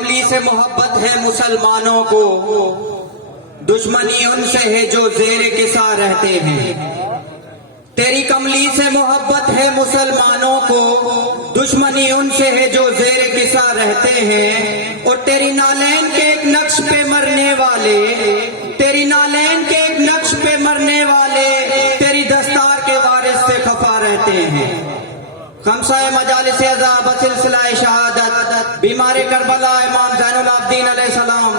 کملی سے محبت ہے مسلمانوں کو، دشمنی ان سے ہے جو زیر کسا رہتے ہیں۔ تیری کملی سے محبت ہے مسلمانوں کو، دشمنی ان سے ہے جو زیر کسا رہتے ہیں۔ اور تیری نالین کے ایک نقش پہ مرنے والے، تیری نالین کے ایک نقش پہ مرنے والے تیری دستار کے وارث سے خفا رہتے ہیں۔ خمسہ مجالس اعضا بسلسلہ شہادت بیمار کربلا امام زین العابدین علیہ السلام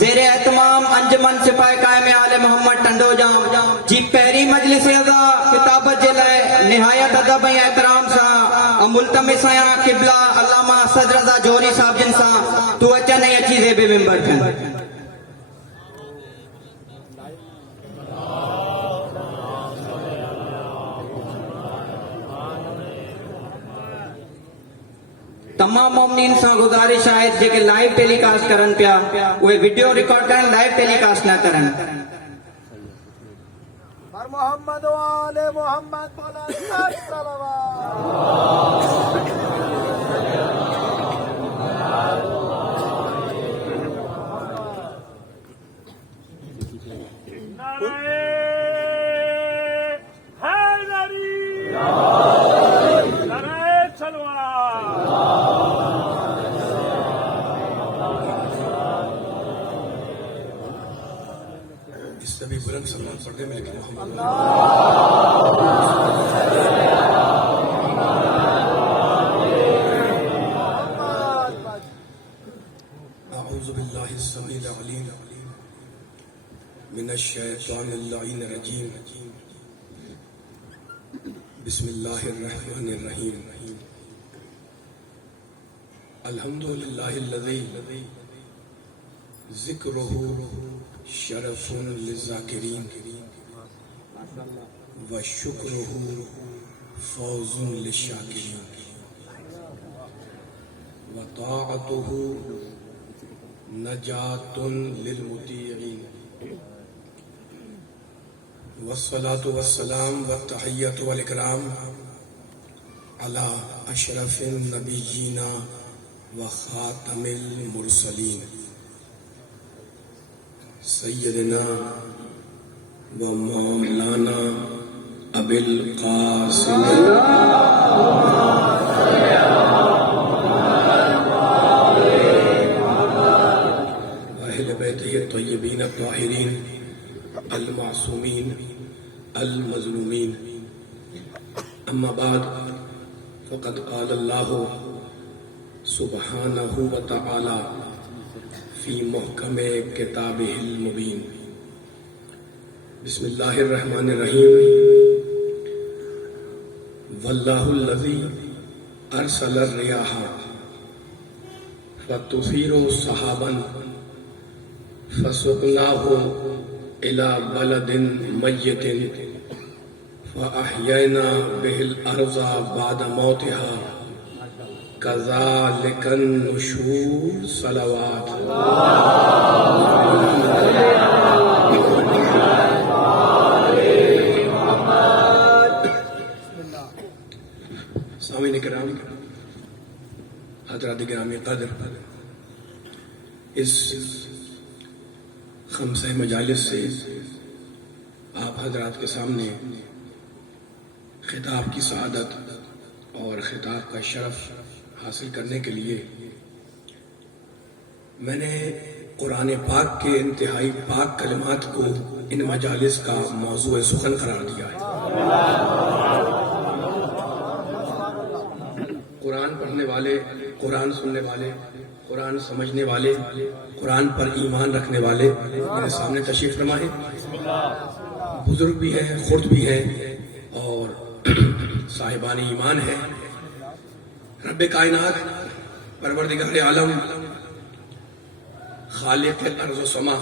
زیر اہتمام انجمن سپاہی قائم آل محمد ٹنڈو جام جی پہری مجلس اعضا کتابت جلائے نہایت ادب احترام سا ملتمساں قبلہ علامہ اسد رضا جوہری صاحب جن سا تو اچھا نہیں اچھی زیبے ممبر کن۔ تمام مومنین سے گزارش ہے کہ لائیو ٹیلی کاسٹ کرن پیا وہ ویڈیو ریکارڈ کرن، لائیو ٹیلی کاسٹ نہ کرن۔ محمد و آل محمد سبھی بلند سلام پڑھنے میں لکھے محمد اعوذ باللہ السمیع العلیم من الشیطان اللعین الرجیم بسم اللہ الرحمن الرحیم الحمدللہ الذی ذکرہ شرف للذاکرین وشکرہ فوز للشاکرین وطاعتہ نجات للمطیعین والصلاة والسلام والتحیۃ والاکرام علی اشرف النبیین وخاتم المرسلین سیدنا و مولانا ابی القاسم اہل بیتہ الطیبین الطاہرین المعصومین المظلومین اما بعد فقد قال اللہ سبحانہ و تعالی فی محکم کتابہ المبین بسم اللہ الرحمن الرحیم واللہ الذی ارسل الریاح فتثیر سحابا فسقناہ الی بلد میت فاحیینا بہ الارض بعد موتها کذالک النشور صلوات سامعین کرام، حضرات گرامی قدر، اس خمسہ مجالس سے آپ حضرات کے سامنے خطاب کی سعادت اور خطاب کا شرف حاصل کرنے کے لیے میں نے قرآن پاک کے انتہائی پاک کلمات کو ان مجالس کا موضوع سخن قرار دیا ہے۔ قرآن پڑھنے والے، قرآن سننے والے، قرآن سمجھنے والے، قرآن پر ایمان رکھنے والے میرے سامنے تشریف فرما ہے، بزرگ بھی ہیں، خرد بھی ہیں اور صاحبان ایمان ہیں۔ رب کائنات، پروردگار عالم، خالق الارض و سما،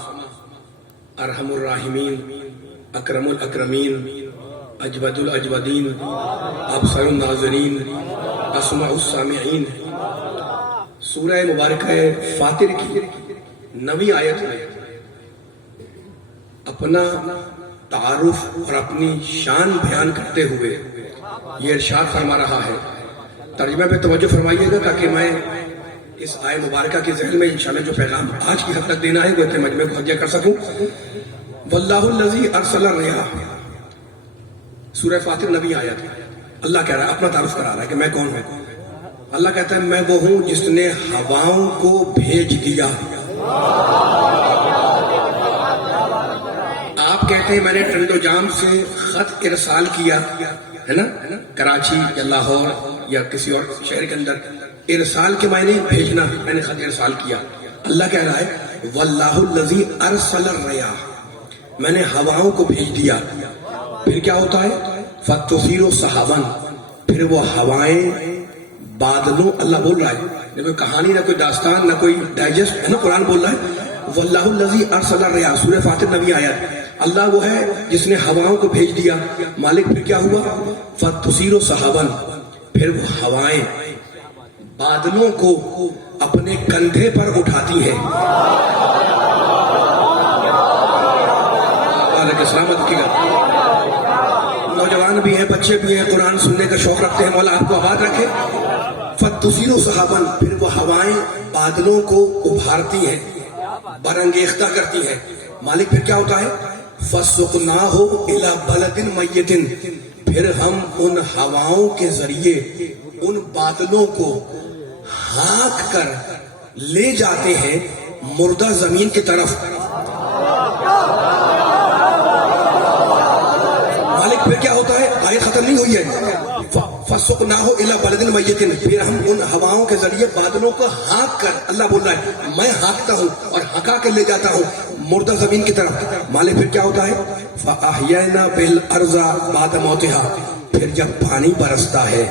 ارحم الراحمین، اکرم الاکرمین، اجود الاجودین، ابصر الناظرین، اسمع السامعین، سورہ مبارکہ فاطر کی 9ویں آیت میں اپنا تعارف اور اپنی شان بیان کرتے ہوئے یہ ارشاد فرما رہا ہے۔ ترجمہ پہ توجہ فرمائیے گا تاکہ میں اس آئے مبارکہ کے ذہن میں انشاءاللہ جو پیغام آج کی حد تک دینا ہے وہ اتنے مجمع کو حجیہ کر سکوں. واللہ الذی ارسل الریاح، سورہ فاطر نبی آیت ہے. اللہ کہہ رہا ہے، اپنا تعارف کرا رہا ہے کہ میں کون ہوں. اللہ کہتا ہے میں وہ ہوں جس نے ہواؤں کو بھیج دیا. آپ کہتے ہیں میں نے ٹرنڈو جام سے خط ارسال کیا ہے نا، کراچی یا لاہور یا کسی اور شہر کے اندر. ارسال کے معنی بھیجنا، میں نے خط ارسال کیا. اللہ کہہ رہا ہے واللہ الذی ارسل الریاح، میں نے ہواؤں کو بھیج دیا. پھر کیا ہوتا ہے؟ فتثیر سحابا، پھر وہ ہوائیں بادلوں، اللہ بول رہا ہے، نہ کوئی کہانی نہ کوئی داستان نہ کوئی ڈائجسٹ ہے نا، قرآن بول رہا ہے واللہ الذی ارسل الریاح. سورہ فاطر نبی آیت. اللہ وہ ہے جس نے ہواؤں کو بھیج دیا. مالک پھر کیا ہوا؟ فتثیر سحابا، پھر وہ ہوائیں بادلوں کو اپنے کندھے پر اٹھاتی ہیں. سلامت کی گا. نوجوان بھی ہیں، بچے بھی ہیں، قرآن سننے کا شوق رکھتے ہیں، مولا آپ کو آباد رکھے. فتثیر سحابا، پھر وہ ہوائیں بادلوں کو ابھارتی ہیں، برانگیختہ کرتی ہیں. مالک پھر کیا ہوتا ہے؟ فسقناہ الی بلد میت، پھر ہم ان ہواؤں کے ذریعے ان بادلوں کو ہانک کر لے جاتے ہیں مردہ زمین کی طرف. مالک پھر کیا ہوتا ہے؟ آیت ختم نہیں ہوئی ہے. فسقناہ الی بلد میت، پھر ہم ان ہواؤں کے ذریعے بادلوں کو ہانک کر، اللہ بول رہا ہے میں ہانکتا ہوں اور ہکا کے لے جاتا ہوں مردہ زمین کی طرف. مالک پھر کیا ہوتا ہے؟ فاحیینا بالارض بعد موتها، پھر جب پانی برستا ہے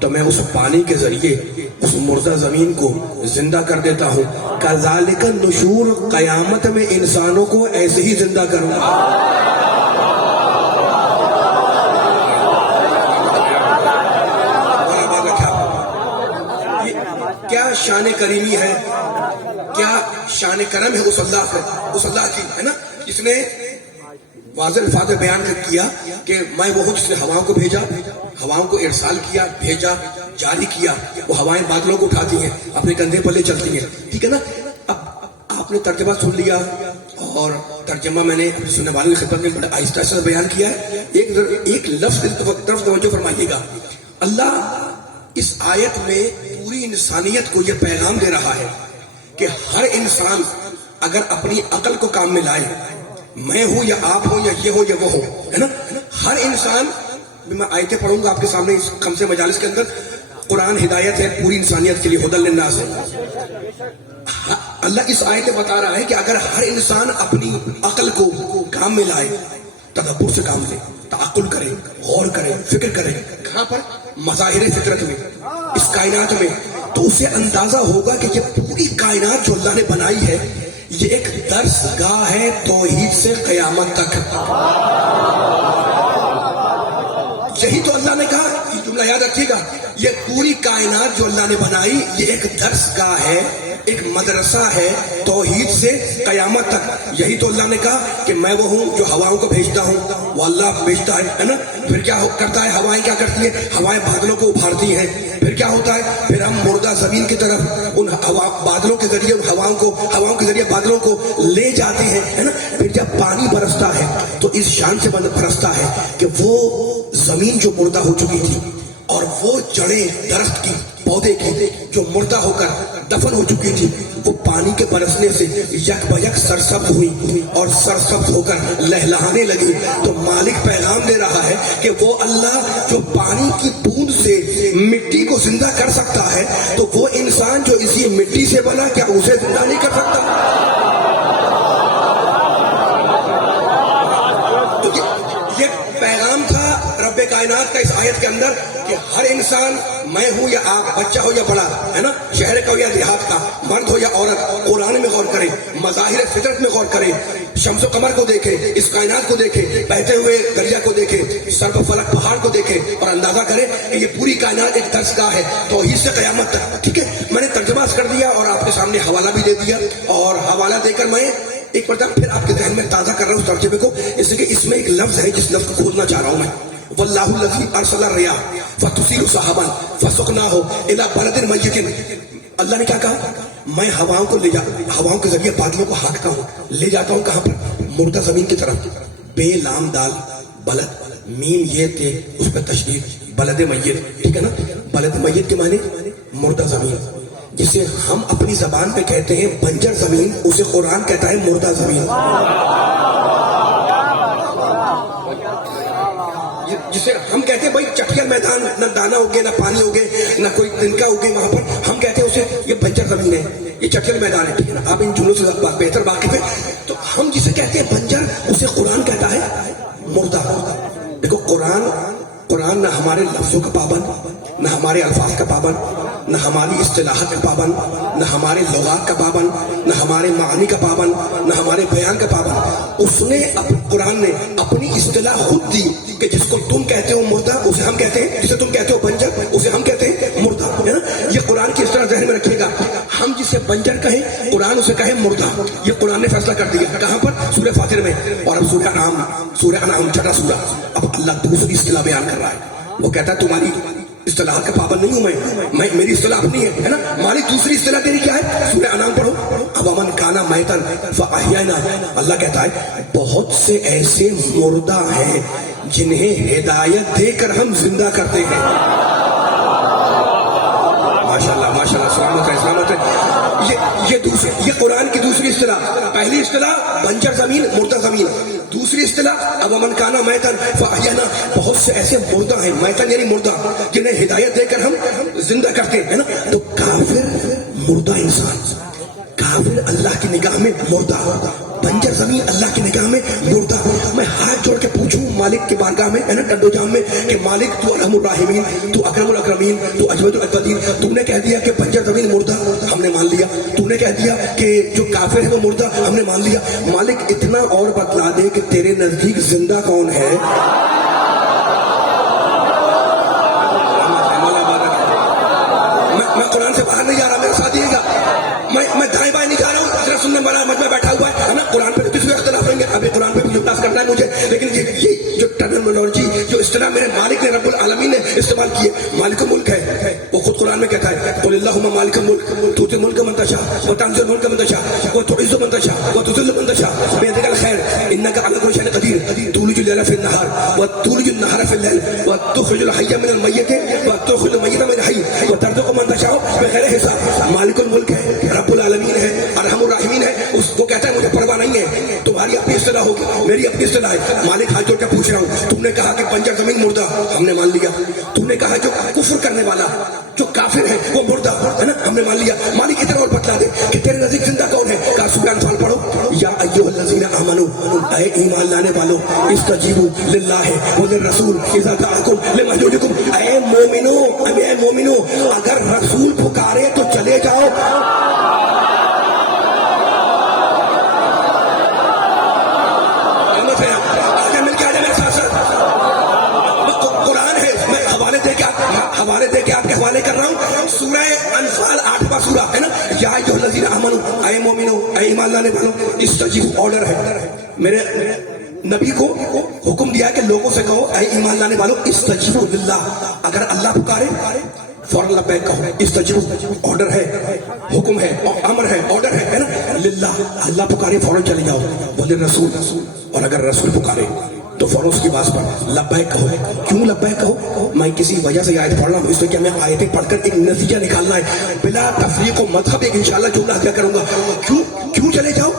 تو میں اس پانی کے ذریعے اس مردہ زمین کو زندہ کر دیتا ہوں. کذالک النشور، قیامت میں انسانوں کو ایسے ہی زندہ کروں گا. کیا شان کریمی ہے، کیا شان کرم ہے اس اللہ کا، اس اللہ کی ہے نا، جس نے واضح الفاظ میں بیان کیا کہ میں وہ ہوں جس نے ہواؤں کو بھیجا، ہواؤں کو ارسال کیا، بھیجا، جاری کیا. وہ ہوائیں بادلوں کو اٹھاتی ہیں، اپنے کندھے پر لے چلتی ہیں. ٹھیک ہے نا. اب آپ نے ترجمہ سن لیا اور ترجمہ میں نے سننے والوں کی خدمت میں بڑا آہستہ آہستہ بیان کیا ہے. ایک لفظ طرف توجہ فرمائیے گا. اللہ اس آیت میں پوری انسانیت کو یہ پیغام دے رہا ہے کہ ہر انسان اگر اپنی عقل کو کام میں لائے، میں ہوں یا آپ ہوں یا یہ ہو یا وہ ہو، ہے نا، ہر انسان، میں آیتیں پڑھوں گا آپ کے سامنے اس خمس مجالس کے اندر. قرآن ہدایت ہے پوری انسانیت کے لیے، ہدی للناس ہے. اللہ اس آیت میں بتا رہا ہے کہ اگر ہر انسان اپنی عقل کو کام میں لائے، تدبر سے کام لے، تعقل کرے، غور کرے، فکر کرے، کہاں پر؟ مظاہر فطرت میں، اس کائنات میں، تو اسے اندازہ ہوگا کہ یہ پوری کائنات جو اللہ نے بنائی ہے یہ ایک درس گاہ ہے توحید سے قیامت تک. یہی تو اللہ نے کہا، یہ جملہ یاد رکھیے گا، یہ پوری کائنات جو اللہ نے بنائی یہ ایک درس گاہ ہے، ایک مدرسہ ہے توحید سے قیامت تک. یہی تو اللہ نے کہا کہ میں وہ ہوں جو ہواؤں کو بھیجتا ہوں. وہ اللہ بھیجتا ہے نا. پھر کیا کرتا ہے؟ ہوائیں کیا کرتی ہیں؟ ہوائیں بادلوں کو ابھارتی ہیں. پھر کیا ہوتا ہے؟ پھر ہم مردہ زمین کی طرف ان بادلوں کے ذریعے ہواؤں کے ذریعے بادلوں کو لے جاتے ہیں، ہے نا. پھر جب پانی برستا ہے تو اس شان سے برستا ہے کہ وہ زمین جو مردہ ہو چکی تھی اور وہ جڑیں درخت کی، پودے کی جو مردہ ہو کر دفن ہو چکی تھی، وہ پانی کے برسنے سے یک بیک سرسبز ہوئی اور سرسبز ہو کر لہلہانے لگی. تو مالک پیغام دے رہا ہے کہ وہ اللہ جو پانی کی بوند سے مٹی کو زندہ کر سکتا ہے، تو وہ انسان جو اسی مٹی سے بنا، کیا اسے زندہ نہیں کر سکتا؟ یہ پیغام تھا رب کائنات کا اس آیت کے اندر کہ ہر انسان، میں ہوں یا آپ، بچہ ہو یا بڑا، ہے نا، شہر کا ہو یا دیہات کا، مرد ہو یا عورت، قرآن میں غور کرے، مظاہر فطرت میں غور کرے، شمس و قمر کو دیکھے، اس کائنات کو دیکھے، بہتے ہوئے دریا کو دیکھے، سرب فلک پہاڑ کو دیکھے اور اندازہ کرے کہ یہ پوری کائنات ایک درس گاہ ہے توحید سے قیامت تک. ٹھیک ہے. میں نے ترجمہ کر دیا اور آپ کے سامنے حوالہ بھی دے دیا، اور حوالہ دے کر میں ایک مرتبہ پھر آپ کے ذہن میں تازہ کر رہا ہوں اس ترجمے کو، اس لیے کہ اس میں ایک لفظ ہے جس لفظ کو کھولنا چاہ رہا ہوں میں. واللہ الذی ارسل الریاح فتثیر سحابا فسقناہ الی بلد میت. اللہ نے کیا کہا؟ میں ہواؤں کے ذریعے بادلوں کو ہانکتا ہوں، لے جاتا ہوں کہاں پر؟ مردہ زمین کی طرف. بے لام دال بلد میم یہ تے اس پہ تشدید بلد میت، ٹھیک ہے نا؟ بلد میت کے معنی مردہ زمین، جسے ہم اپنی زبان پہ کہتے ہیں بنجر زمین، اسے قرآن کہتا ہے مردہ زمین. جسے ہم کہتے ہیں بھائی چٹیا میدان، نہ دانا ہوگے نہ پانی ہوگے نہ کوئی تنکا ہوگے وہاں پر، ہم کہتے ہیں اسے یہ بنجر زمین ہے، یہ چٹیا میدان ہے، ٹھیک ہے نا؟ آپ ان جملوں سے بہتر واقف ہے. تو ہم جسے کہتے ہیں بنجر، اسے قرآن کہتا ہے مردہ. دیکھو قرآن نہ ہمارے لفظوں کا پابند، نہ ہمارے الفاظ کا پابند، نہ ہماری اصطلاحات کا پابند، نہ ہمارے لغات کا پابند، نہ ہمارے معانی کا پابند، نہ ہمارے بیان کا پابند. اس نے قرآن نے اپنی اصطلاح خود دی کہ جس کو تم کہتے ہو مردہ اسے ہم کہتے ہیں، جسے تم کہتے ہو بنجر اسے ہم کہتے ہیں مردہ، ہے نا؟ یہ قرآن کی اس طرح ذہن میں رکھیے گا. ہم جسے بنجر کہیں قرآن اسے کہے مردہ. یہ قرآن نے فیصلہ کر دیا. کہاں پر؟ سورہ فاطر میں. اور اب سورہ انعام چھٹا سورہ، اب اللہ دوسری اصطلاح بیان کر رہا ہے. وہ کہتا ہے تمہاری اصطلاحات کا پابند نہیں ہوں میں میری اصطلاح اپنی ہے نا؟ مالک دوسری اصطلاح تیری کیا ہے؟ سورہ انعام پڑھو. اب امن کانا میتن فاحیینا، اللہ کہتا ہے بہت سے ایسے مردہ ہیں جنہیں ہدایت دے کر ہم زندہ کرتے ہیں. ماشاءاللہ سلامت ہے. یہ قرآن کی دوسری اصطلاح. پہلی اصطلاح بنجر زمین، مردہ زمین. دوسری اصطلاح اب من کانا میتن فاحیینا، بہت سے ایسے مردہ ہیں، میتن یعنی مردہ، جنہیں ہدایت دے کر ہم زندہ کرتے ہیں نا؟ تو کافر مردہ انسان، کافر اللہ کی نگاہ میں مردہ، بنجر زمین اللہ کی نگاہ میں مردہ. میں ہاتھ جوڑ کے پوچھوں مالک کی بارگاہ میں، ہے نا، ٹڈو جام میں، کہ مالک تو ارحم الراحمین، تو اکرم الاکرمین، تو اجود الاجودین، تم نے کہہ دیا کہ بنجر زمین مردہ، ہم نے مان لیا. تم نے کہہ دیا کہ جو کافر ہے وہ مردہ، ہم نے مان لیا. مالک اتنا اور بتلا دے کہ تیرے نزدیک زندہ کون ہے؟ میں قرآن سے باہر نہیں جا رہا، میرے ساتھ دیے گا. میں دائیں بائیں نہیں جا رہا ہوں، صرف سننے والا مجھ میں بیٹھا ہوا ہے نا؟ قرآن پہ کسی کو اختلاف نہیں ہے، ابھی قرآن پہ بھی اختلاف کرنا ہے مجھے، لیکن یہ جو ٹرمینالوجی، جو اصطلاح میرے مالک نے رب العالمین نے استعمال کی ہے، مالک الملک ہے، وہ خود قرآن میں کہتا ہے قل اللہم مالک الملک تؤتی الملک من تشاء وتنزع الملک من تشاء وتعز من تشاء وتذل من تشاء بيدك الخير انك على كل شيء قدير تولج الليل في النهار وتولج النهار في الليل وتخرج الحي من الميت وتخرج الميت من الحي وترزق من تشاء بغیر حساب. مالک الملک ہے، رب العالمین ہے، ارحم الراحمین ہے. اس کو کہتا ہے مجھے پرواہ نہیں ہے، تمہاری اپنی اصطلاح ہوگی، میری اپنی اصطلاح ہے. مالک ہاتھ جوڑ کے پوچھ رہا ہوں، تم نے کہا کہ بنجر زمین مردہ، ہم نے مان لیا. تم نے کہا جو کفر کرنے والا، جو کافر ہے وہ مردہ ہے نا، ہم نے مان لیا. مالک اتنا اور بتلا دے کہ تیرے نزدیک زندہ کون ہے؟ کہا سورہ انفال پڑھو. یا ایھا الذین آمنوا، اے ایمان لانے والو، استجیبوا للہ وللرسول اذا دعاکم لما یحییکم. اے مومنو اگر رسول پکارے تو چلے جاؤ. حوالے دے کے آپ کے حوالے کر رہا ہوں. سورہ انفال 8واں سورہ ہے نا. یا ایھا الذین آمنوا، اے مومنو، اے ایمان لانے والوں، استجیبوا آرڈر ہے. میرے نبی کو حکم دیا کہ لوگوں سے کہو اے ایمان لانے والوں استجیبوا للہ، اگر اللہ پکارے فوراً لبیک کہو. استجیبوا آرڈر ہے، حکم ہے، امر ہے، آرڈر ہے نا. للہ اللہ پکارے فوراً چلے جاؤ. وللرسول، اور اگر رسول پکارے تو فوراً اس کی بات پر لبیک کہو. کیوں لبیک کہو؟ میں کسی وجہ سے آیت پڑھ رہا ہوں، اس لیے کہ ہمیں آیتیں پڑھ کر ایک نتیجہ نکالنا ہے بلا تفریق و مذہب. ایک انشاءاللہ جملہ کیا کروں گا. کیوں چلے جاؤ؟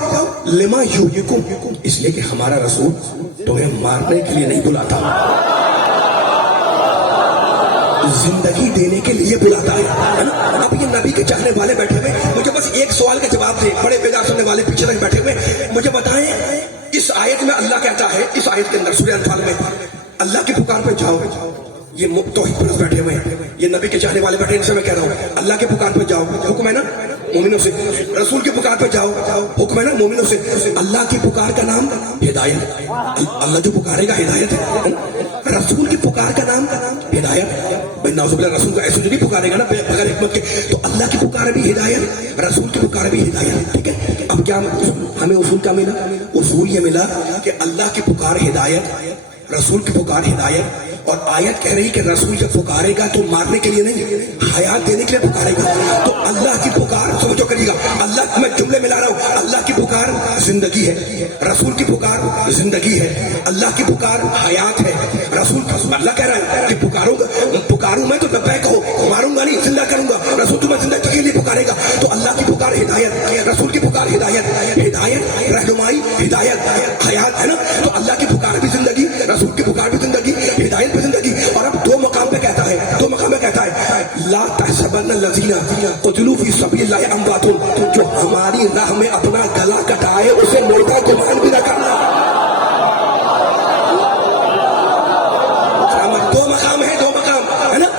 لما یحییکم، اس لیے کہ ہمارا رسول تمہیں مارنے کے لیے نہیں بلاتا، زندگی دینے کے لیے بلاتا ہے نا. اب یہ نبی کے چاہنے والے بیٹھے ہوئے، مجھے بس ایک سوال کا جواب دیں. بڑے بیدار سننے والے پیچھے تک بیٹھے ہوئے، مجھے بتائیں اس آیت میں اللہ کہتا ہے، اس آیت کے اندر سورہ انفال میں، اللہ کی پکار پہ جاؤ. یہ توحید پرست بیٹھے ہوئے ہیں، یہ نبی کے چاہنے والے بیٹھے ہیں، ان سے میں کہہ رہا ہوں اللہ کے پکار پہ جاؤ، حکم ہے نا مومنوں سے. رسول کی پکار پہ جاؤ، حکم ہے نا مومنوں سے. اللہ کی پکار کا نام ہدایت. اللہ جو پکارے گا ہدایت ہے. رسول کی پکار کا نام ہدایت. نعوذ باللہ، رسول کو ایسے جو نہیں پکارے گا نا بغیر حکمت کے. تو اللہ کی پکار بھی ہدایت، رسول کی پکار بھی ہدایت. ٹھیک ہے. اب کیا ہمیں اصول کیا ملا؟ اصول یہ ملا کہ اللہ کی پکار ہدایت، رسول کی پکار ہدایت، اور آیت کہہ رہی کہ رسول جب پکارے گا تو مارنے کے لیے نہیں، حیات دینے کے لیے پکارے گا. تو اللہ کی پکار سمجھو کریے گا. اللہ میں جملے ملا رہا ہوں. اللہ کی پکار زندگی ہے، رسول کی پکار زندگی ہے. اللہ کی پکار حیات ہے، رسول اللہ کہہ رہا ہے کہ پکاروں میں تو لبیک کہو، ماروں گا نہیں، زندہ کروں گا. رسول تمہیں زندگی کے لیے پکارے گا. تو اللہ کی پکار ہدایت، رسول کی پکار ہدایت، ہدایت رہنمائی، ہدایت حیات ہے نا. تو اللہ کی پکار بھی زندگی، رسول کی پکار بھی زندگی، ہدایت بھی زندگی. اور اب دو مقام پہ کہتا ہے لا تحسبن الذین قتلوا فی سبیل اللہ اموات، جو ہماری راہ میں اپنا گلا کٹائے اسے مردہ گمان بھی نہ کرنا. دو مقام ہے نا.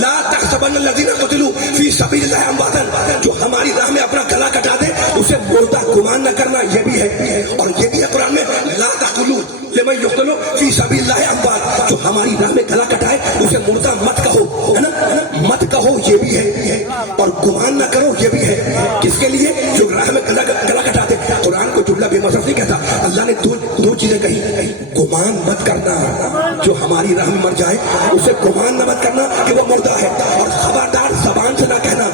لا تحسبن الذین قتلوا فی سبیل اللہ اموات، جو ہماری راہ میں اپنا گلا کٹا دے اسے مردہ گمان نہ کرنا، یہ بھی ہے. اور یہ بھی ہے قرآن میں لا تقولوا لمن یقتل فی سبیل اللہ اموات، جو ہماری راہ میں گلا کٹائے اسے مردہ مت کہو، ہے نا، مت کہو، یہ بھی ہے. اور گمان نہ کرو، یہ بھی ہے. کس کے لیے؟ جو راہ میں گلا کٹاتے. قرآن کو جملہ بے مصرف نہیں کہتا. اللہ نے دو چیزیں کہی. گمان مت کرنا، جو ہماری راہ میں مر جائے اسے گمان نہ مت کرنا کہ وہ مردہ ہے. اور خبردار زبان سے نہ کہنا.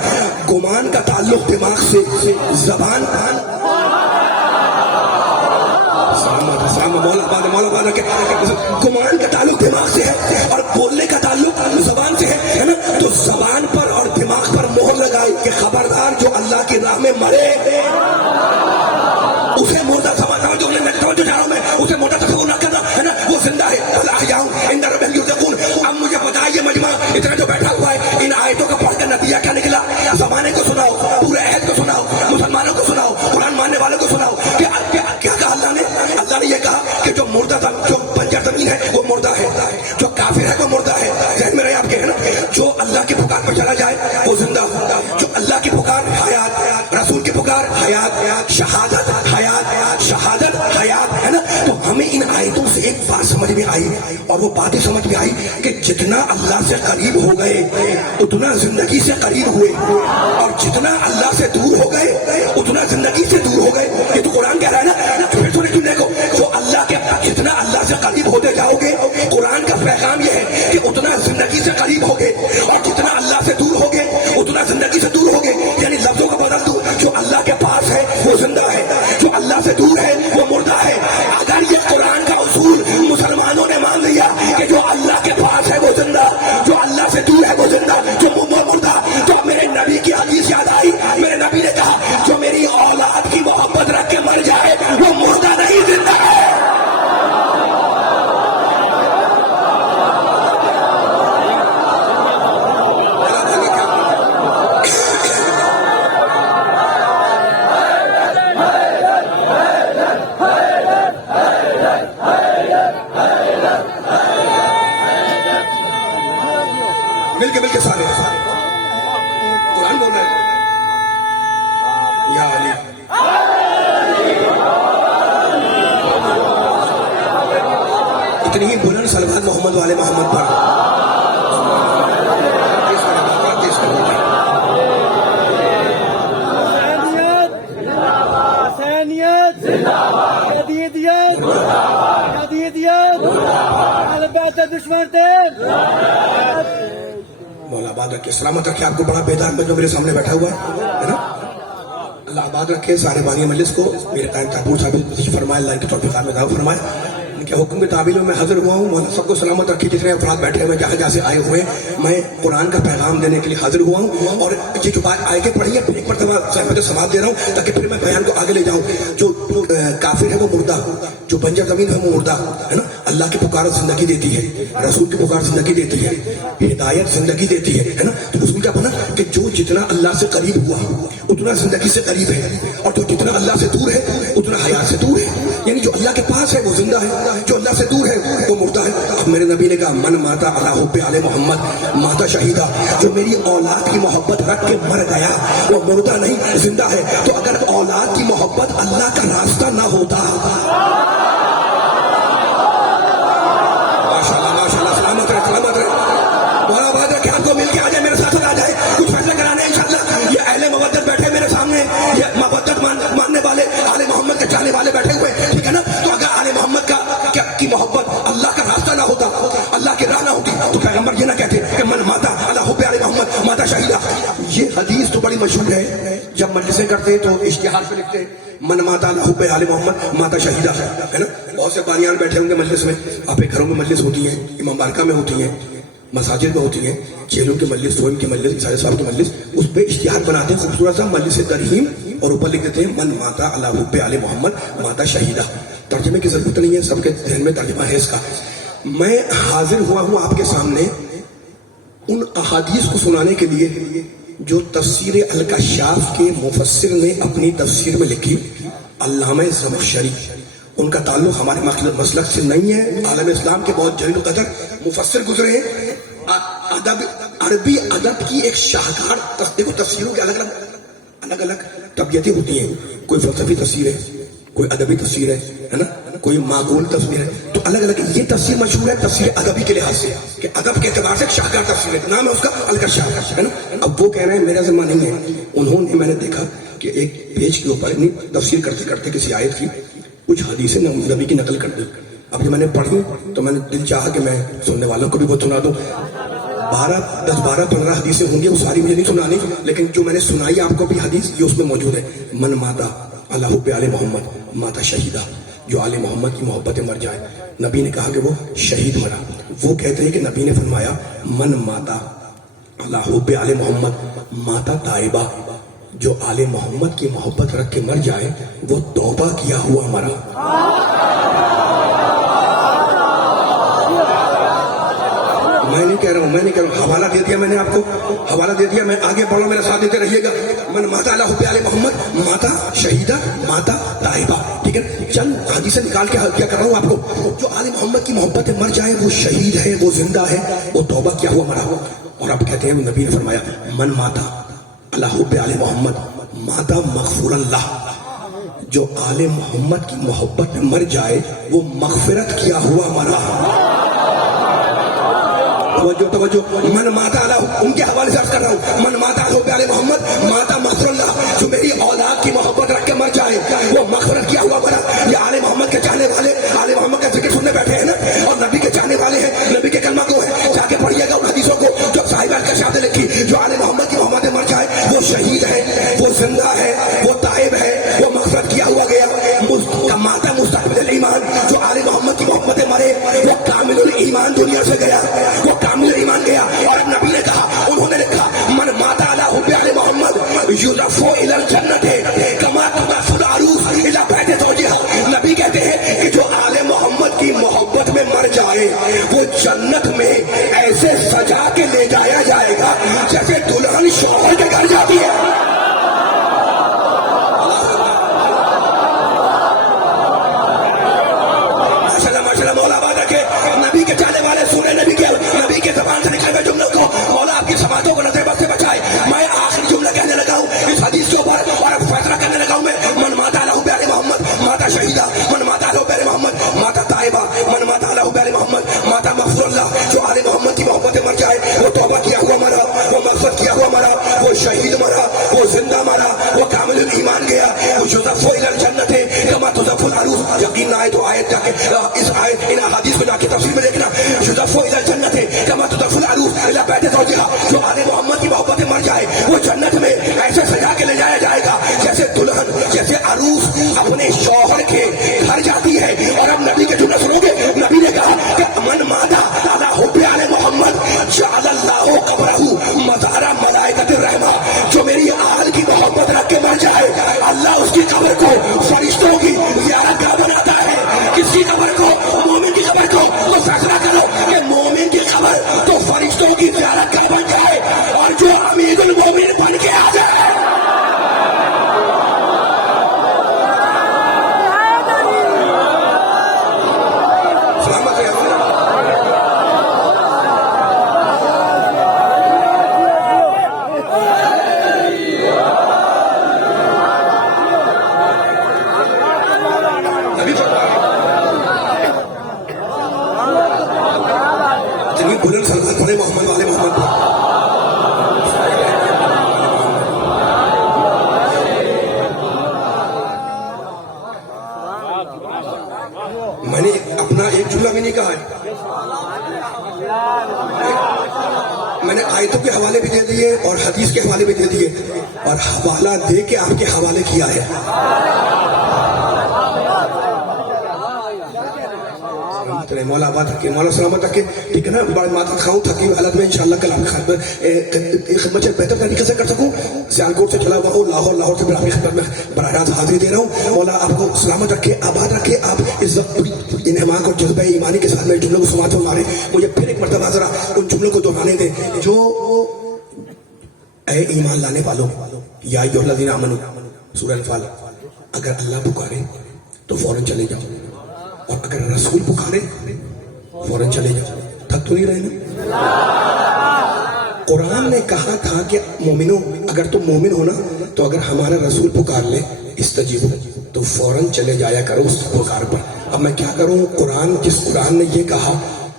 گمان کا تعلق دماغ سے، زبان گمان کا تعلق دماغ سے ہے اور بولنے کا تعلق زبان سے ہے نا. تو زبان پر اور دماغ پر مہر لگائی کہ خبردار جو اللہ کی راہ میں مرے اسے مردہ توجہ جا رہا ہوں میں، اسے مردہ تصور نہ کرنا، ہے نا. وہ زندہ ہے. عند ربهم يرزقون. اب مجھے بتائیے مجمع اتنا جو بیٹھا ہوا ہے، ان آیتوں کا پڑھ کر نتیجہ کیا نکلا؟ زمانے کو سناؤ، پورے عہد کو سناؤ، مسلمانوں کو سناؤ، قرآن ماننے والوں کو سناؤ. کیا کہا اللہ نے؟ اللہ نے یہ کہا کہ جو مردہ تھا، جو بنجر زمین ہے وہ مردہ ہے، جو کافر ہے وہ مردہ ہے. ذہن میں رہے آپ کے، ہے نا. جو اللہ کی پکار پہ چلا جائے وہ زندہ ہوگا. جو اللہ کی پکار حیات، رسول کی پکار حیات، شہادت حیات ہے نا. تو ہمیں ان آیتوں سے ایک بات سمجھ میں آئی، اور وہ بات ہی سمجھ میں آئی کہ جتنا اللہ سے قریب ہو گئے اتنا زندگی سے قریب ہوئے، اور جتنا اللہ سے دور ہو گئے اتنا زندگی سے دور ہو گئے. یہ تو قرآن کہہ رہا ہے نا. پھر سنیں دیکھو، جو اللہ کے جتنا اللہ سے قریب ہوتے جاؤ گے، قرآن کا پیغام یہ ہے کہ اتنا زندگی سے قریب ہوگے، اور جتنا اللہ سے دور ہوگے اتنا زندگی سے دور ہوگے. یعنی لفظوں کا بدل دوں، جو اللہ کے پاس ہے وہ زندہ ہے، جو اللہ سے دور ہے وہ مردہ ہے. اگر یہ قرآن کا اصول مسلمانوں نے مان لیا کہ جو اللہ کے پاس ہے وہ زندہ، جو اللہ سے دور ہے وہ زندہ، جو مردہ، تو میرے نبی کی حدیث یاد آئی. میرے نبی نے کہا جو میری اولاد کی محبت رکھ کے مر جائے وہ مردہ نہیں، زندہ ہے. مل کے سارے قرآن بول رہے ہیں. یا علی اتنی ہی بلند صلوات محمد والے محمد پر. دشمن تھے مولا آباد رکھے، سلامت رکھے آپ کو. بڑا بیدار میں جو میرے سامنے بیٹھا ہوا ہے نا. اللہ آباد رکھے سارے بانی مجلس کو. میرے قائم تحبور صاحب فرمائے، اللہ کے توفیق میں دعا فرمائے. ان کے حکم کے تعبیر میں حاضر ہوا ہوں. مولا سب کو سلامت رکھے. جتنے افراد بیٹھے ہوئے جہاں جہاں سے آئے ہوئے، میں قرآن کا پیغام دینے کے لیے حاضر ہوا ہوں. اور یہ جو بات آئے کے پڑھی ہے پھر ایک مرتبہ صاحب سماعت دے رہا ہوں تاکہ پھر میں بیان کو آگے لے جاؤں. جو کافر ہے وہ مردہ، جو بنجر زمین ہے وہ مردہ ہے نا. اللہ کی پکار زندگی دیتی ہے، رسول کی پکار زندگی دیتی ہے، ہدایت زندگی دیتی ہے نا. تو اس میں کیا بنا کہ جو جتنا اللہ سے قریب ہوا اتنا زندگی سے قریب ہے، اور جو جتنا اللہ سے دور ہے اتنا حیات سے دور ہے. یعنی جو اللہ کے پاس ہے وہ زندہ ہے، جو اللہ سے دور ہے وہ مردہ ہے. اب میرے نبی نے کہا من ماتا علی حب آل محمد ماتا شہیدہ. جو میری اولاد کی محبت رکھ کے مر گیا وہ مردہ نہیں، زندہ ہے. تو اگر اولاد کی محبت اللہ کا راستہ نہ ہوتا، والے بیٹھے ہوئے ٹھیک ہے نا. تو اگر آل محمد کی محبت اللہ کا راستہ نہ ہوتا، اللہ کے مجلسیں کرتے ہیں تو اشتہار پہ لکھتے ہیں من ماتا حب آل محمد ماتا شہیدہ ہے نا. بہت سے بانیان بیٹھے ہوں گے مجلس میں. آپ کے گھروں میں مجلس ہوتی ہیں, امام بارکہ میں ہوتی ہیں, مساجد میں ہوتی ہیں, چیلوں کی مجلس, سوئم کی مجلس, سارے صاحب کی مجلس, اس پہ اشتہار بناتے ہیں خوبصورت سا مجلس ترہیم, اور اوپر لکھ دیتے ہیں من ماتا علی حب آل محمد ماتا شہیدہ. ترجمے کی ضرورت نہیں ہے, سب کے ذہن میں ترجمہ ہے اس کا. میں حاضر ہوا ہوں آپ کے سامنے ان احادیث کو سنانے کے لیے جو تفسیر الکشاف کے مفسر نے اپنی تفسیر میں لکھی, علامہ زمخشری. ان کا تعلق ہمارے مسلک سے نہیں ہے, عالم اسلام کے بہت جلیل قدر مفسر گزرے ہیں. ادب, عربی ادب کی ایک شاہکار. دیکھو تفسیروں کے الگ الگ طبیعتیں ہوتی ہیں. کوئی فلسفی تفسیر ہے, کوئی ادبی تفسیر ہے نا, کوئی معقول تفسیر ہے, تو الگ الگ. یہ تفسیر مشہور ہے تفسیر ادبی کے لحاظ سے, کہ ادب کے اعتبار سے ایک شاہکار تفسیر ہے, نام ہے اس کا الکشاف ہے نا. اب وہ کہہ رہے ہیں میرا ذمہ نہیں ہے. انہوں نے, میں نے دیکھا کہ ایک پیج کے اوپر تفسیر کرتے کرتے کسی آیت کی کچھ حدیثیں نبی کی نقل کر دی. اب جب میں نے پڑھی تو میں نے دل چاہا کہ میں سننے والوں کو بھی وہ سنا دوں. 12-15 حدیثیں ہوں گی, وہ ساری مجھے نہیں سنانی, لیکن جو میں نے سنائی آپ کو بھی حدیث یہ اس میں موجود ہے. من ماتا علی حب آل محمد ماتا شہیدہ, جو آل محمد کی محبت مر جائے. نبی نے کہا کہ وہ شہید مرا. وہ کہتے ہیں کہ نبی نے فرمایا من ماتا علی حب آل محمد ماتا تائبہ, جو آل محمد کی محبت رکھ کے مر جائے وہ توبہ کیا ہوا مرا. میں نہیں کہہ رہا ہوں, حوالہ دے دیا میں نے آپ کو, حوالہ دے دیا. میں آگے بڑھوں, میرا ساتھ دیتے رہیے گا. من ماتا علی حب آل محمد ماتا شہیدہ ماتا تائبہ. ٹھیک ہے, چند حدیثیں نکال کے کیا کر رہا ہوں آپ کو. جو آل محمد کی محبت مر جائے وہ شہید ہے, وہ زندہ ہے, وہ توبہ کیا ہوا مرا. اور اب کہتے ہیں نبی نے فرمایا من ماتا علی حب آل محمد ماتا مغفور اللہ, جو آل محمد کی محبت میں مر جائے وہ مغفرت کیا ہوا مرا. توجہ. من ماتا علی, ان کے حوالے سے عرض کر رہا ہوں, من ماتا علی حب آل محمد ماتا مغفور اللہ, جو میری اولاد کی محبت رکھ کے مر جائے وہ مغفرت کیا ہوا مرا. یہ آل محمد کے چاہنے والے آل محمد کا ذکر سننے بیٹھے ہیں نا, اور نبی کے چاہنے والے ہیں, نبی کے کلمہ کو ہے, جا کے پڑھیے گا ان حدیثوں کو جو صاحب الکشاف نے لکھی. جو آل محمد کی محبت مر جائے وہ شہید ہے, وہ زندہ ہے, وہ تائب ہے, وہ مغفرت کیا ہوا گیا. ماتا مستقبل ایمان, جو آل محمد کی محبت مرے وہ کامل ایمان دنیا سے گیا, وہ کامل ایمان گیا. اور نبی نے کہا, انہوں نے لکھا من ماتا علی حب آل محمد یضاف الی الجنۃ کما تضاف العروس الی بیت زوجها. نبی کہتے ہیں کہ جو آل محمد کی محبت میں مر جائے وہ جنت میں ایسے سجا کے لے جایا جائے گا جیسے دلہن شوہر کے گھر جاتی ہے. نبی کے زبان سے نکلے ہوئے جملوں کو مولا آپ کی سماعتوں کو نظر بد سے بچائے. میں آخری جملہ کہنے لگا ہوں اس حدیث کے اوپر, اور اب فیصلہ کرنے لگا ہوں میں. من ماتا علی حب آل محمد ماتا شہیدہ, من ماتا علی حب آل محمد ماتا تائبہ, من ماتا علی حب آل محمد ماتا مغفور اللہ, جو آل محمد کی محبت مر جائے وہ توبہ کیا ہوا مرا, وہ مغفرت کیا ہوا مرا, وہ شہید مرا, وہ زندہ مرا, وہ کامل ایمان گیا. وہ یضاف الی الجنۃ کما تضاف العروس. یقین نہ آئے تو آیت جا کے اس آیت ان احادیث کو جا کے تفسیر میں دیکھنا. یضاف الی الجنۃ کما تضاف العروس الی بیت زوجها, جو آل محمد کی محبت مر جائے وہ جنت میں ایسے سجا کے لے جایا جائے گا جیسے دلہن, جیسے عروس اپنے شوہر کے گھر جاتی ہے. اور اب نبی کے جملے سنو گے. نبی نے کہا کہ من ماتا علی حب آل محمد جعل اللہ قبرہ مزار ملائکۃ الرحمہ, جو میری آل کی محبت رکھ کے مر جائے اللہ اس کی قبر کو فرشتوں کی زیارت گاہ بناتا ہے. کس کی قبر کو؟ مومن کی قبر کو. تو فیصلہ کرو کہ مومن کی قبر تو فرشتوں کی زیارت گاہ بن جائے, اور جو امیر المومن بن کے آ جائے. سلامت ہے. بلند سرکار پڑھے محمد والے محمد. میں نے اپنا ایک جملہ بھی نہیں کہا ہے, میں نے آیتوں کے حوالے بھی دے دیے اور حدیث کے حوالے بھی دے دیے اور حوالہ دے کے آپ کے حوالے کیا ہے. مولا آباد رکھے، مولا سلامت رکھے. ٹھیک ہے نا، بڑے ماتحت خواہوں تھکی ہوئی حالت میں انشاءاللہ کل آپ کی خدمت بہتر طریقے سے کر سکوں. سیالکوٹ سے چلا ہوا ہوں، لاہور سے میں آپ کی خدمت میں براہ راست حاضری دے رہا ہوں. مولا آپ کو سلامت رکھے، آباد رکھے. آپ اس وقت انہماک اور جذبہ ایمانی کے ساتھ میں جملوں کو سماتے ہو. مجھے پھر ایک مرتبہ ذرا ان جملوں کو دہرانے دیں جو اے ایمان لانے والوں، یا ایھا الذین آمنوا، سورہ انفال. اگر اللہ پکارے تو فوراً چلے جاؤ، اور اگر رسول پکارے فوراً چلے جاؤ. تھک تو نہیں رہے نا؟ قرآن نے کہا تھا کہ مومنوں، اگر تم مومن ہو نا تو اگر ہمارا رسول پکار لے استجیبوا، تو فوراً چلے جایا کرو اس پکار پر. اب میں کیا کروں؟ جس قرآن نے یہ کہا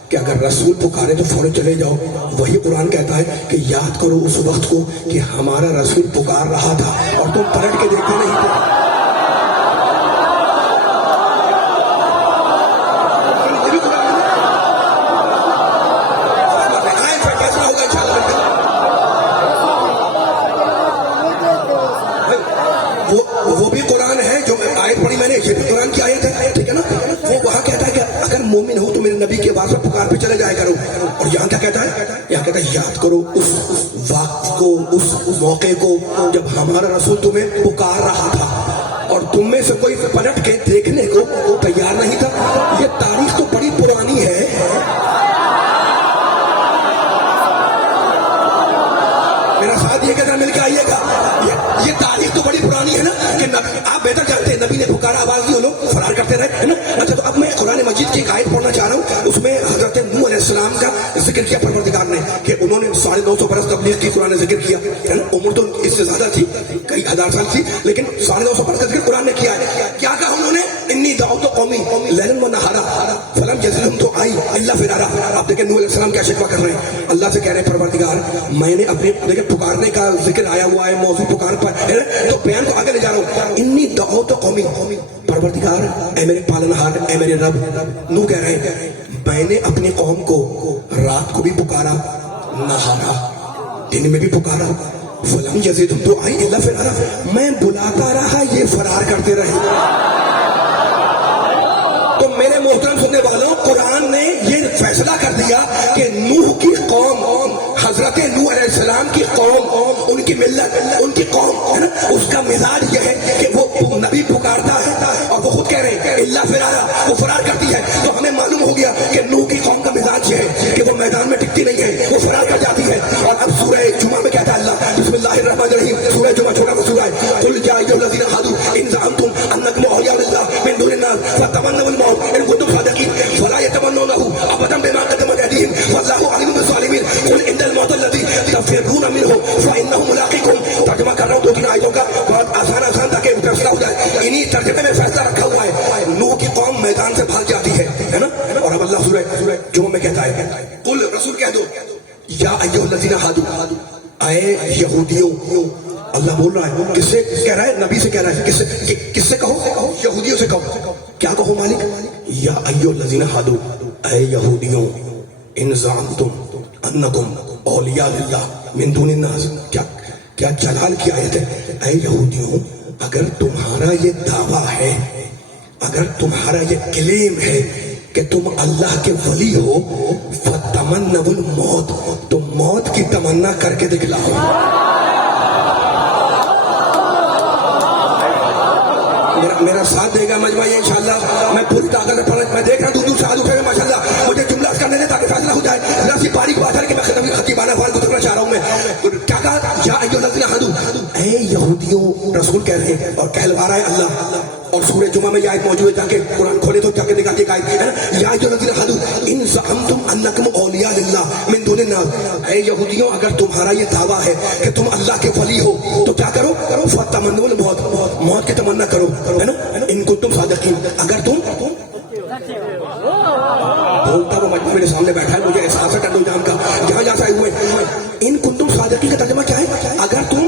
کہ اگر رسول پکارے تو فوراً چلے جاؤ، وہی قرآن کہتا ہے کہ یاد کرو اس وقت کو کہ ہمارا رسول پکار رہا تھا اور تم پلٹ کے دیکھتے نہیں تھے. وہ بھی قرآن ہے جو آیت پڑھی میں نے، یہ بھی قرآن کی آیت ہے. ٹھیک ہے نا؟ وہ وہاں کہتا ہے کہ اگر مومن ہو تو میرے نبی کی آواز پر پکار پہ چلے جایا کرو. اور یہاں کیا کہتا ہے؟ یہاں کہتا ہے یاد کرو اس وقت کو، اس موقع کو جب ہمارا رسول تمہیں پکار رہا تھا اور تم میں سے کوئی پلٹ کے دیکھنے کو تیار نہیں تھا. یہ تاریخ تو بڑی پرانی ہے. میرا ساتھ یہ کہتا مل کے آئیے گا، یہ تاریخ تو بڑی پرانی ہے نا کہ آپ بہتر جانتے ہیں نبی نے پکارا، آواز دی، وہ لوگ فرار کرتے رہے، ہے نا. اچھا تو اب میں قرآن مجید کی ایک آیت پڑھنا چاہ رہا ہوں. اس میں حضرت نوح علیہ السلام کا ذکر کیا پروردگار نے کہ انہوں نے 950 برس تبلیغ کی. قرآن نے ذکر کیا ہے نا، عمر تو اس سے زیادہ تھی، کئی ہزار سال تھی، لیکن 950 برس کا ذکر قرآن نے کیا ہے. کیا کہا انہوں نے؟ انی دعوت قومی لیلا ونہارا فلم یزدہم دعائی الا فرارا. آپ دیکھیں نوح علیہ السلام کیا شکوہ کر رہے ہیں. اللہ سے کہہ رہے ہیں پروردگار میں نے اپنے دیکھیں پکارنے کا ذکر آیا ہوا ہے، موضوع پکار پر ہے نا، تو بیان کو آگے لے جا رہا ہوں. انی دعوت قومی، پروردگار اے میرے پالنہار، اے میرے رب. نوح کہہ رہے ہیں میں نے اپنی قوم کو رات کو بھی پکارا، نہارا دن میں بھی پکارا، فلم یزدہم دعائی الا فرارا، میں بلاتا رہا یہ فرار کرتے رہے. تو میرے محترم سننے والوں، قرآن نے یہ فیصلہ کر دیا کہ نوح کی قوم، حضرت نوح علیہ السلام کی قوم، ان کی ملت، ان کی قوم ہے نا، اس کا مزاج یہ ہے کہ وہ نبی پکارتا ہے اور وہ خود کہہ رہے ہیں الا فرارا، وہ فرار کرتی ہے. تو ہمیں معلوم ہو گیا کہ نوح کی قوم کا مزاج یہ ہے کہ وہ میدان میں ٹکتی نہیں ہے، وہ فرار کر جاتی ہے. اور اب سورہ جمعہ میں کہتا ہے اللہ، بسم اللہ الرحمن الرحیم، سورہ جمعہ چھوٹا سا سورہ ہے. قل یا ایھا الذین ھادوا ان زعمتم انکم اولیاء للہ من دون الناس فتمنوا الموت ان کنتم صادقین فلا يتمنونه ابدا بما قدمت ایدیہم واللہ علیم بالظالمین قل ان الموت الذی تفرون منه فانه ملاقیکم. ترجمہ کر رہا ہوں 2-3 آیتوں کا، بہت آسان تاکہ فیصلہ ہو جائے. انہی ترجمے میں فیصلہ رکھا ہوا ہے. نوح کی قوم میدان سے بھاگ جاتی ہے نا. اور اب اللہ سورہ جمعہ میں کہتا ہے قل، رسول کہہ دو یا ایھا الذین ھادوا، اے یہودیوں. اللہ بول رہا ہے، کس سے کہہ رہا ہے؟ نبی سے کہہ رہا ہے. کس سے کہو؟ یہودیوں سے کہو. کیا کہو مالک؟ یا ایھا الذین ھادوا، اے یہودیوں، ان زعمتم انکم اولیاء للہ من دون الناس. کیا جلال کی آیت ہے. اے یہودیوں، اگر تمہارا یہ دعویٰ ہے، اگر تمہارا یہ کلیم ہے کہ تم اللہ کے ولی ہو، فتمنوا الموت، تو موت کی تمنا کر کے دکھلاؤ. میرا ساتھ دے گا مجمع یہ انشاءاللہ. میں پوری طاقت سے پڑھ، میں دیکھ رہا ہوں دور سے ہاتھ اٹھے ماشاءاللہ. مجھے جملہ کرنے دیں تاکہ فیصلہ ہو جائے. ذرا سی باریک بات ہے کہ میں خطیبانہ وار گزرنا چاہ رہا ہوں. میں کیا کہا؟ یا ایھا الذین ھادوا، اے یہودیوں. رسول کہہ رہے ہیں اور کہلوا رہا ہے اللہ. اور سورہ جمعہ میں یہ آیت موجود ہے، جا کے قرآن کھولے تو جا کے دکھاتے ایک آیت ہے نا، یا ایھا الذین ھادوا ان زعمتم انکم اولیاء للہ من دون الناس. اے یہودیوں، اگر تمہارا یہ دعویٰ ہے کہ تم اللہ کے ولی ہو تو کیا کرو؟ فتمنوا الموت، موت کی تمنا کرو، ہے نا. ان کنتم صادقین، اگر تم بولتا وہ مجمع میرے سامنے بیٹھا ہے، مجھے احساس ہے کر دو جان کا جہاں جہاں سے ہوئے. ان کنتم صادقین کا ترجمہ کیا ہے؟ اگر تم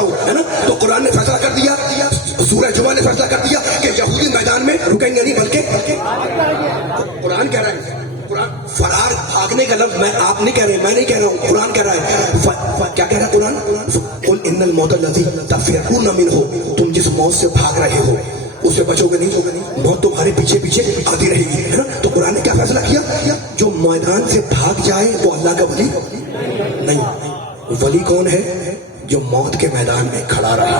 پڑھواؤں, ہے نا. تو قرآن نے فیصلہ کر دیا, سورہ جمعہ نے فیصلہ کر دیا کہ یہودی میدان میں رکیں گے نہیں بلکہ قرآن کہہ رہا ہے, قرآن فرار بھاگنے کا لفظ میں آپ نہیں کہہ رہے, میں نہیں کہہ رہا ہوں, قرآن کہہ رہا ہے. کیا کہہ رہا ہے قرآن؟ قل ان الموت الذی تفرون منہ, تم جس موت سے بھاگ رہے ہو اس سے بچو گے نہیں, موت تمہارے پیچھے پیچھے آتی رہے گی, ہے نا. تو قرآن نے کیا فیصلہ کیا, جو میدان سے بھاگ جائے وہ اللہ کا ولی نہیں. ولی کون ہے؟ جو موت کے میدان میں کھڑا رہے.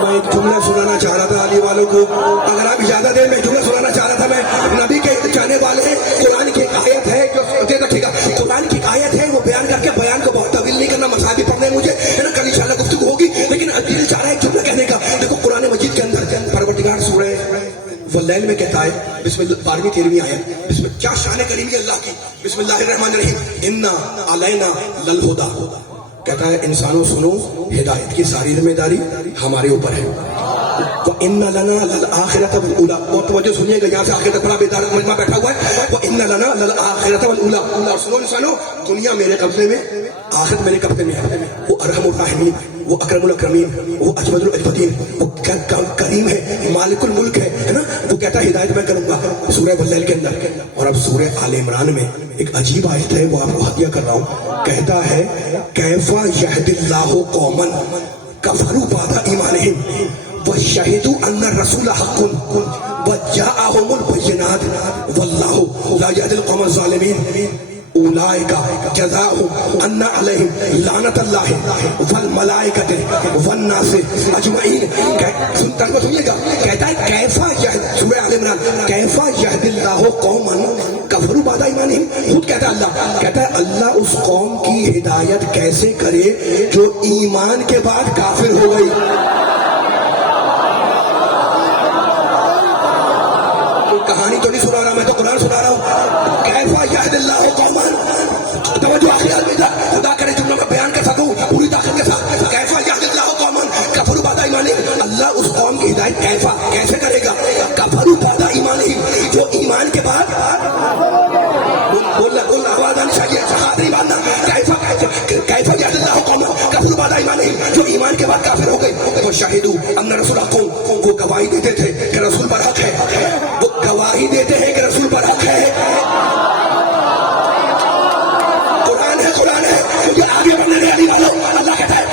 میں ایک جملہ سنانا چاہ رہا تھا علی والوں کو, اگر آپ اجازت دیں میں جملہ سنانا چاہ رہا تھا. میں نبی کے چاہنے والے ہیں, قرآن کی آیت ہے جو ٹھیک ہے, قرآن کی آیت ہے وہ بیان کر کے بیان کو بہت طویل نہیں کرنا, مسائل بھی پڑھنے مجھے, ہے نا. کل انشاءاللہ گفتگو ہوگی, لیکن دل چاہ رہا ہے ایک جملہ کہنے کا. دیکھو قرآن مجید کے اندر پروردگار سورہ واللیل میں کہتا ہے, بسم اللہ 12ویں آیت, بسم کیا شان کریمی اللہ کی, بسم اللہ الرحمن الرحیم, انا علینا للہدی, کہتا ہے انسانوں سنو, ہدایت کی ساری ذمہ داری ہمارے اوپر ہے. وَإِنَّ لَنَا لَلْآخِرَةَ وَالْأُولَىٰ, بہت توجہ سنیے گا, یہاں سے آخر تک بڑا بیدار مجمع بیٹھا ہوا ہے. وَإِنَّ لَنَا لَلْآخِرَةَ وَالْأُولَىٰ, اور سنو انسانوں, دنیا میرے قبضے میں, آخرت میرے قبضے میں ہے. وہ ارحم الراحمین, وہ اکرم الاکرمین, وہ اجود الاجودین, وہ کریم ہے, مالک الملک ہے نا. وہ کہتا ہے ہدایت میں کروں گا سورہ واللیل کے اندر. اور اب سورہ آل عمران میں ایک عجیب آیت ہے, وہ آپ کو ہدیہ کر رہا ہوں. کہتا ہے کیف یہدی اللہ قوما کفروا بعد ایمانہم وشہدوا ان الرسول حق وجاءہم البینات واللہ لا یہدی القوم الظالمین اولئک جزاؤہم ان علیہم لعنت اللہ والملائکۃ والناس اجمعین. ترجمہ سنیے گا, کہتا ہے کیفا سورہ آل عمران, کیفا یہدی اللہ قوما کفروا بعد ایمانہم, خود کہتا ہے اللہ, کہتا ہے اللہ اس قوم کی ہدایت کیسے کرے جو ایمان کے بعد کافر ہو گئی. کہانی تو نہیں سنا رہا, میں تو قرآن سنا رہا ہوں. کیفا یہدی اللہ قوما, توجہ آخر میں خدا کرے جملوں میں بیان کر سکوں پوری طاقت کے ساتھ. کیفا یہدی اللہ قوما کفروا بعد ایمانہم, اللہ اس قوم کی ہدایت کیفا کیسے کرے گا, کفروا بعد ایمانہم, جو ایمان کے بعد, بولنا آواز آنی چاہیے, ہاتھ نہیں باندھنا. کیفا یہدی اللہ قوما کفروا بعد ایمانہم, جو ایمان کے بعد کافر ہو گئی. تو شہدوا ان رسول حق, وہ گواہی دیتے تھے کہ رسول پر حق ہے, وہ گواہی دیتے ہیں کہ رسول پر حق ہے. قرآن ہے, مجھے آگے بڑھنے دے علی والوں. اللہ کہتا ہے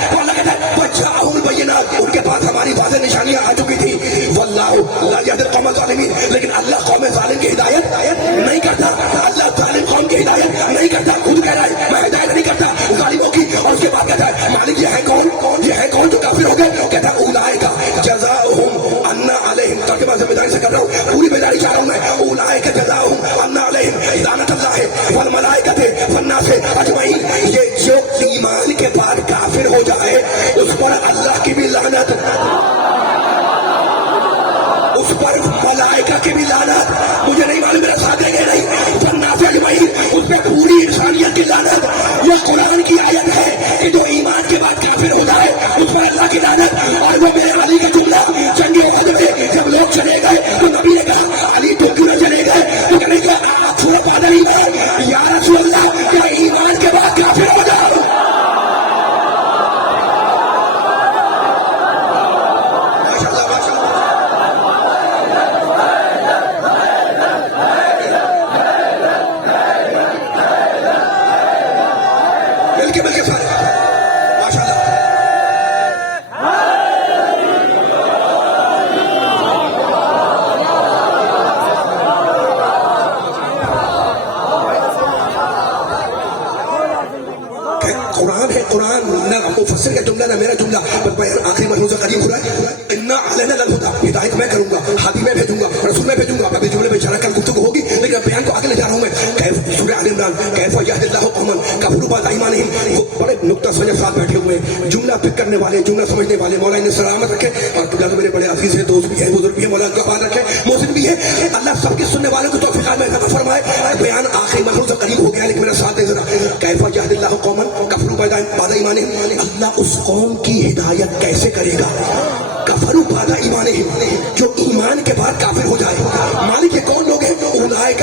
وجاءہم البینات, ان کے پاس ہماری واضح نشانیاں آ چکی تھی. واللہ لا یہدی القوم الظالمین, لیکن اللہ قوم ظالم کی ہدایت نہیں کرتا. اللہ ظالم قوم کی ہدایت نہیں کرتا. خود کہہ رہا ہے میں ہدایت نہیں کرتا ظالموں کی, اور اس کے بعد کہتا ہے مالک یہ ہے کون, یہ ہے کون جو کافر ہو گئے. کہتا ہے اولئک جزاؤہم ان علیہم, ترجمہ ذمہ داری سے کر رہا ہوں, پوری بیداری چاہ رہا ہوں میں. اولئک جزاؤہم ان علیہم لعنت اللہ والملائکۃ والناس اجمعین, یہ جو ایمان کے بعد کافر ہو جائے اس پر اللہ کی بھی لعنت, اس پر ملائکہ کی بھی لعنت, مجھے نہیں معلوم میرا ساتھ دیں گے نہیں, والناس اجمعین, اس پہ پوری انسانیت کی لعنت. یہ قرآن کی آیت ہے کہ جو ایمان کے بعد کافر ہو جائے اس پر اللہ کی لعنت. اور وہ میرے علی کا جملہ جنگ احد میں جب لوگ چلے گئے تو نبی نے کہا علی تو کیوں نہ چلے گئے, تو کہنے کا چھوڑا پادری ہے یا رسول اللہ, کیا ایمان کے بعد کافر ہو جاؤ. قرآن نہ مفسر کا جملہ نہ میرا جملہ, آخری ملحوظہ قریب ہو رہا ہے. انا علینا للہدی, ہدایت میں کروں گا, ہادی میں بھیجوں گا, رسول میں بھیجوں گا. ابھی جملے میں اشارہ کر گفتگو ہوگی, لیکن بیان کو آگے لے جا رہا ہوں میں. سورہ آل عمران, کیف یہدی اللہ قوما کفروا بعد ایمانہم, وہ بڑے نقطہ سمجھ ساتھ بیٹھے ہوئے, جملہ پک کرنے والے, جملہ سمجھنے والے. مولانا نے سلامت رکھے, اور قبلہ تو میرے بڑے عزیز ہیں, دوست بھی ہیں, بزرگ بھی ہیں, مولانا کا بات رکھے, محسن بھی ہے. اللہ سب کے سننے والے کو توفیق میں عطا فرمائے. بیان آخری ملحوظہ قریب ہو گیا, لیکن میرا ساتھ دے ذرا. کیف یہدی اللہ قوما کفروا بعد ایمانہم, اللہ اس قوم کی ہدایت کیسے کرے گا, کفروا بعد ایمانہم, جو ایمان کے بعد کافر ہو جائے. مالک یہ کون لوگ ہیں, اولئک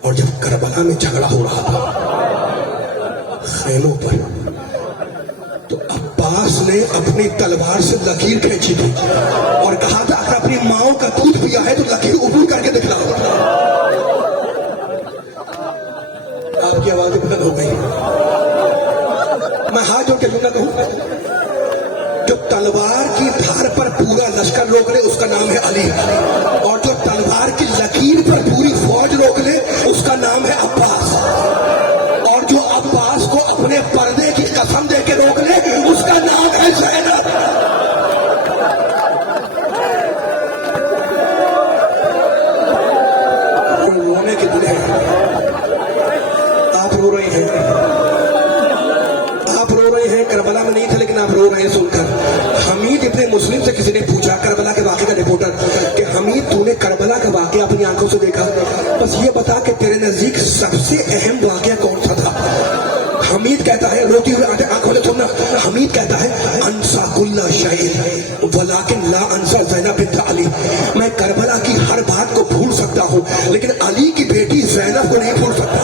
اور جب کربلا میں جھگڑا ہو رہا تھا خیموں پر، تو عباس نے اپنی تلوار سے لکیر کھینچی تھی اور کہا تھا اگر اپنی ماں کا دودھ پیا ہے تو لکیر عبور کر کے دکھلاؤ۔ آپ کی آوازیں بلند ہو گئی، میں ہاتھ جوڑ کے جملہ کہوں، جو تلوار کی دھار پر پورا لشکر روک لے اس کا نام ہے علی، اور جو تلوار کی لکیر پر پوری فوج روک لے اس کا نام ہے عباس، اور جو عباس کو اپنے پردے کی قسم دے کے روک لے اس کا نام ہے زینب۔ رونے کے دن ہے، آپ رو رہے ہیں، آپ رو رہے ہیں، کربلا میں نہیں تھے لیکن آپ رو رہے ہیں سن کر۔ حمید ابن مسلم سے کسی نے پوچھا، کربلا کے واقعے کا رپورٹر، کہ حمید تو نے کربلا کا واقعہ اپنی آنکھوں سے دیکھا، بس یہ بتا کہ تیرے نزدیک سب سے اہم واقعہ کون سا تھا؟ حمید کہتا ہے، روتی ہوئے آنکھوں سے سننا، حمید کہتا ہے انسا کل شیء ولیکن لا انسا زینب بنت علی، میں کربلا کی ہر بات کو بھول سکتا ہوں لیکن علی کی بیٹی زینب کو نہیں بھول سکتا،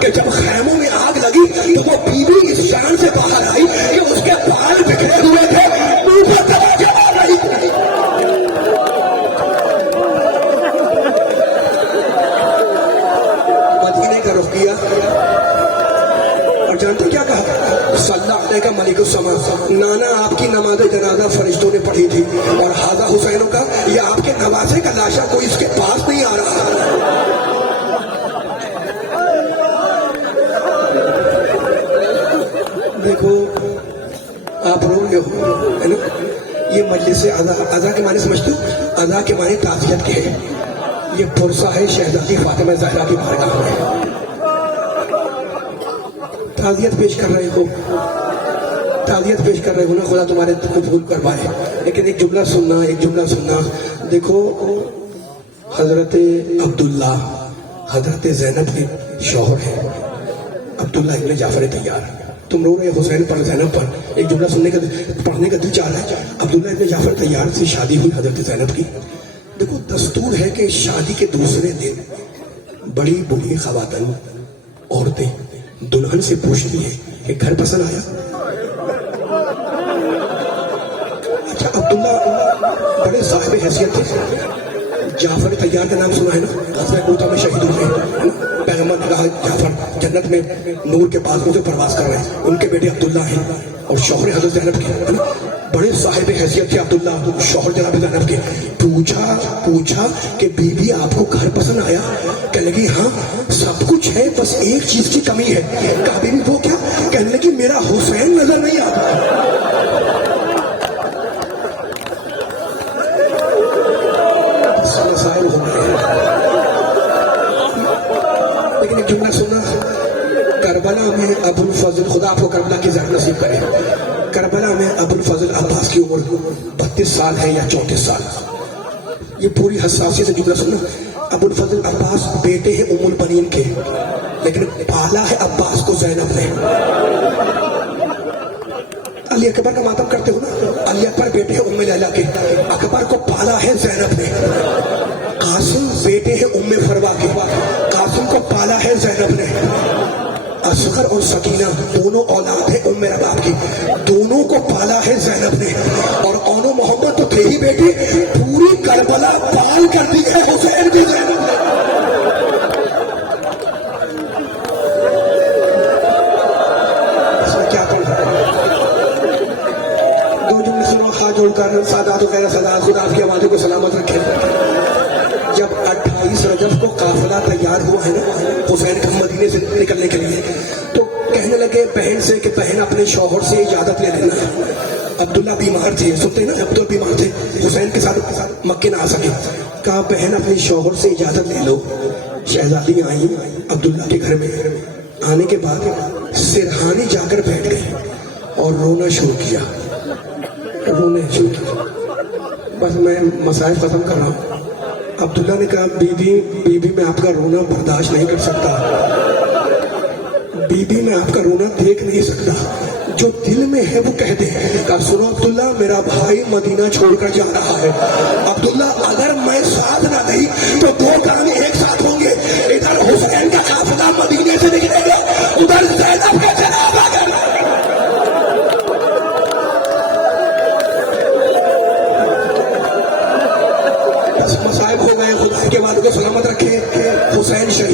کہ جب خیموں میں آگ لگی تو وہ بیوی اس شان سے باہر آئی کہ اس کے بال بکھرے ہوئے تھے، منہ پر توجہ آ رہی تھی۔ مدینے کا رخ کیا اور جانتے کیا کہا؟ صلی اللہ علیہ کا ملک السما، نانا آپ کی نماز جنازہ فرشتوں نے پڑھی تھی، اور ہذا حسین کا، یہ آپ کے نواسے کا لاشا کوئی اس کے پاس نہیں آ رہا۔ دیکھو آپ رو رہے ہو ہے نا، یہ مجلس اذا کے معنی سمجھتے ہو؟ اذا کے معنی تعزیت کے ہے، یہ پرسہ ہے شہزادی فاطمہ زہرا کی بارگاہ میں، تعزیت پیش کر رہے ہو، تعزیت پیش کر رہے ہو نا، خدا تمہارے قبول کروائے۔ لیکن ایک جملہ سننا، ایک جملہ سننا، دیکھو حضرت عبداللہ حضرت زینب کے شوہر ہیں، عبداللہ ابن جعفر طیار، تم رو رہے حسین پر زینب پر، ایک جملہ سننے کا پڑھنے کا دل چاہ رہا ہے۔ عبداللہ ابن جعفر طیار سے شادی ہوئی حضرت زینب کی۔ دیکھو دستور ہے کہ شادی کے دوسرے دن بڑی بوڑھی خواتین عورتیں دلہن سے پوچھتی ہیں کہ گھر پسند آیا؟ اچھا عبداللہ بڑے صاحب حیثیت تھے، جعفر طیار کا نام سنا ہے نا، غزوہ موتا میں شہید ہوئے، پیغمبر نے کہا جعفر جنت میں نور کے بازوں سے پرواز کر رہے ہیں، ان کے بیٹے عبداللہ ہیں اور شوہر حضرت زینب کے، بڑے صاحب حیثیت تھے عبداللہ، شوہر جناب زینب کے۔ پوچھا کہ بی بی آپ کو گھر پسند آیا؟ کہنے لگی ہاں سب کچھ ہے، بس ایک چیز کی کمی ہے۔ کہا بی بی وہ کیا؟ کہنے لگی میرا حسین نظر نہیں آتا۔ لیکن ایک جملہ سننا، کربلا میں ابو الفضل، خدا آپ کو کربلا کی زیادہ نصیب کرے، کربلا میں ابو الفضل عباس کی عمر 32 سال ہے یا 34 سال۔ یہ پوری حساسیت سے جملہ سننا، ابو الفضل عباس بیٹے ہیں ام البنین کے، لیکن پالا ہے عباس کو زینب نے۔ علی اکبر کا ماتم کرتے ہو نا، علی اکبر بیٹے ہیں ام لیلا کے، اکبر کو پالا ہے زینب نے۔ قاسم بیٹے ہیں ام فروا کے، قاسم کو پالا ہے زینب نے۔ اصغر اور سکینہ دونوں اولاد ہیں ام رباب کی، دونوں کو پالا ہے زینب نے۔ اور اون و محمد تو تھے ہی بیٹے، پوری کربلا پال کر دی ہے حسین کی زینب نے۔ کیا کرنا، دو جملے سنو ہاتھ جوڑ کر، سادات و غیر سادات، خدا آپ کی آوازوں کو سلامت رکھے۔ جب 28 رجب کو قافلہ تیار ہوا ہے نا حسین کے مدینے سے نکلنے کے لیے، تو کہنے لگے بہن سے کہ بہن اپنے شوہر سے اجازت لے لینا۔ عبداللہ بیمار تھے، سنتے نا عبداللہ بیمار تھے، حسین کے ساتھ مکے نہ آ سکے، کہا بہن اپنے شوہر سے اجازت لے لو۔ شہزادی آئی عبداللہ کے گھر میں، آنے کے بعد سرہانے جا کر بیٹھ گئی اور رونا شروع کیا، رونے شروع کیا۔ بس میں مسائل ختم کر رہا ہوں۔ عبداللہ نے کہا بی بی میں آپ کا رونا برداشت نہیں کر سکتا، بی بی میں آپ کا رونا دیکھ نہیں سکتا، جو دل میں ہے وہ کہہ دے۔ کہا سنو عبداللہ، میرا بھائی مدینہ چھوڑ کر جا رہا ہے۔ عبداللہ اگر میں ساتھ نہ دئی تو دو کام ایک ساتھ ہوں گے، ادھر